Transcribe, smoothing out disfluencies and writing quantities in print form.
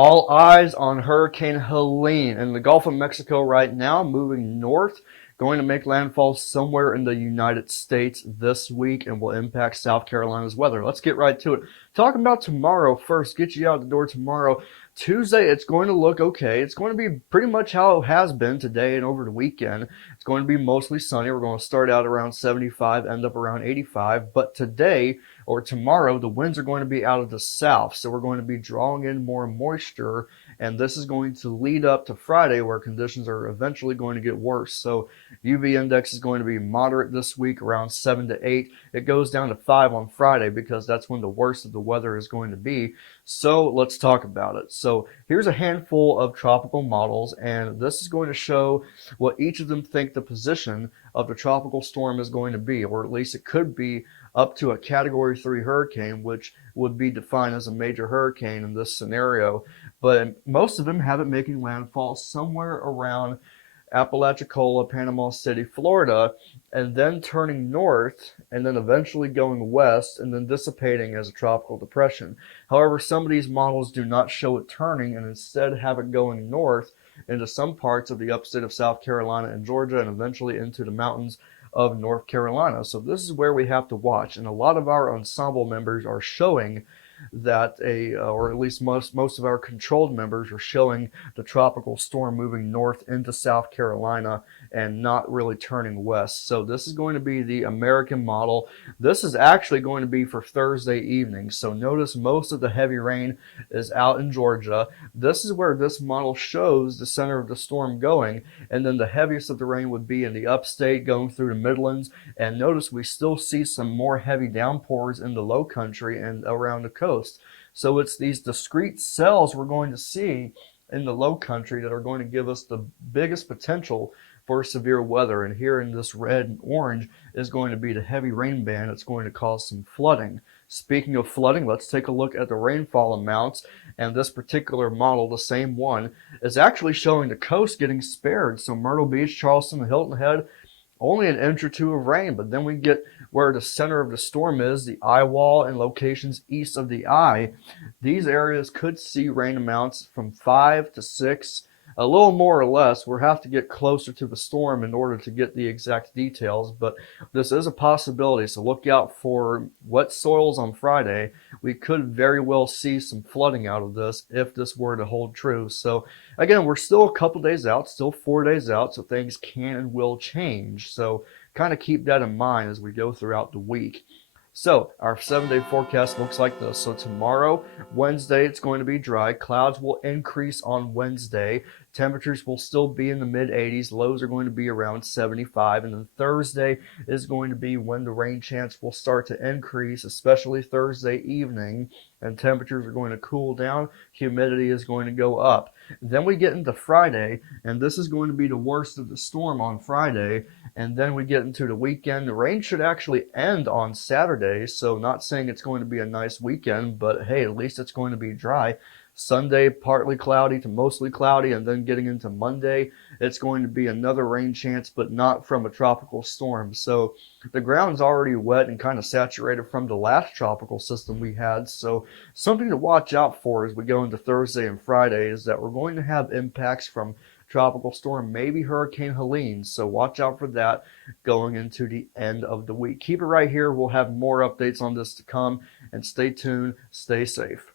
All eyes on Hurricane Helene in the Gulf of Mexico right now, moving north, going to make landfall somewhere in the United States this week and will impact South Carolina's weather. Let's get right to it. Talking about tomorrow first, get you out the door tomorrow. Tuesday, it's going to look okay. It's going to be pretty much how it has been today and over the weekend. It's going to be mostly sunny. We're going to start out around 75, end up around 85. But today or tomorrow, the winds are going to be out of the south. So we're going to be drawing in more moisture. And this is going to lead up to Friday where conditions are eventually going to get worse. So UV index is going to be moderate this week, around 7 to 8. It goes down to 5 on Friday because that's when the worst of the weather is going to be. So let's talk about it. So here's a handful of tropical models, and this is going to show what each of them think the position of the tropical storm is going to be, or at least it could be up to a Category 3 hurricane, which would be defined as a major hurricane in this scenario. But most of them have it making landfall somewhere around Apalachicola, Panama City, Florida, and then turning north, and then eventually going west, and then dissipating as a tropical depression. However, some of these models do not show it turning and instead have it going north into some parts of the upstate of South Carolina and Georgia, and eventually into the mountains of North Carolina. So this is where we have to watch, and a lot of our ensemble members are showing that or at least most of our controlled members are showing the tropical storm moving north into South Carolina and not really turning west. So this is going to be the American model. This is actually going to be for Thursday evening. So notice most of the heavy rain is out in Georgia. This is where this model shows the center of the storm going, and then the heaviest of the rain would be in the upstate going through the Midlands. And notice we still see some more heavy downpours in the low country and around the coast. So it's these discrete cells we're going to see in the low country that are going to give us the biggest potential for severe weather. And here in this red and orange is going to be the heavy rain band. It's going to cause some flooding. Speaking of flooding, let's take a look at the rainfall amounts. And this particular model, the same one, is actually showing the coast getting spared. So Myrtle Beach, Charleston, and Hilton Head, only an inch or two of rain, but then we get where the center of the storm is, the eye wall and locations east of the eye. These areas could see rain amounts from 5 to 6, a little more or less. We'll have to get closer to the storm in order to get the exact details, but this is a possibility, so look out for wet soils on Friday. We could very well see some flooding out of this if this were to hold true. So again, we're still a couple days out, still 4 days out, so things can and will change. So kind of keep that in mind as we go throughout the week. So our 7-day forecast looks like this. So tomorrow, Wednesday, it's going to be dry. Clouds will increase on Wednesday. Temperatures will still be in the mid 80s. Lows are going to be around 75. And then Thursday is going to be when the rain chance will start to increase, especially Thursday evening. And temperatures are going to cool down. Humidity is going to go up. Then we get into Friday, and this is going to be the worst of the storm on Friday. And then we get into the weekend. The rain should actually end on Saturday, so not saying it's going to be a nice weekend, but hey, at least it's going to be dry. Sunday, partly cloudy to mostly cloudy, and then getting into Monday, it's going to be another rain chance, but not from a tropical storm. So the ground's already wet and kind of saturated from the last tropical system we had. So something to watch out for as we go into Thursday and Friday is that we're going to have impacts from tropical storm, maybe Hurricane Helene. So watch out for that going into the end of the week. Keep it right here. We'll have more updates on this to come, and stay tuned. Stay safe.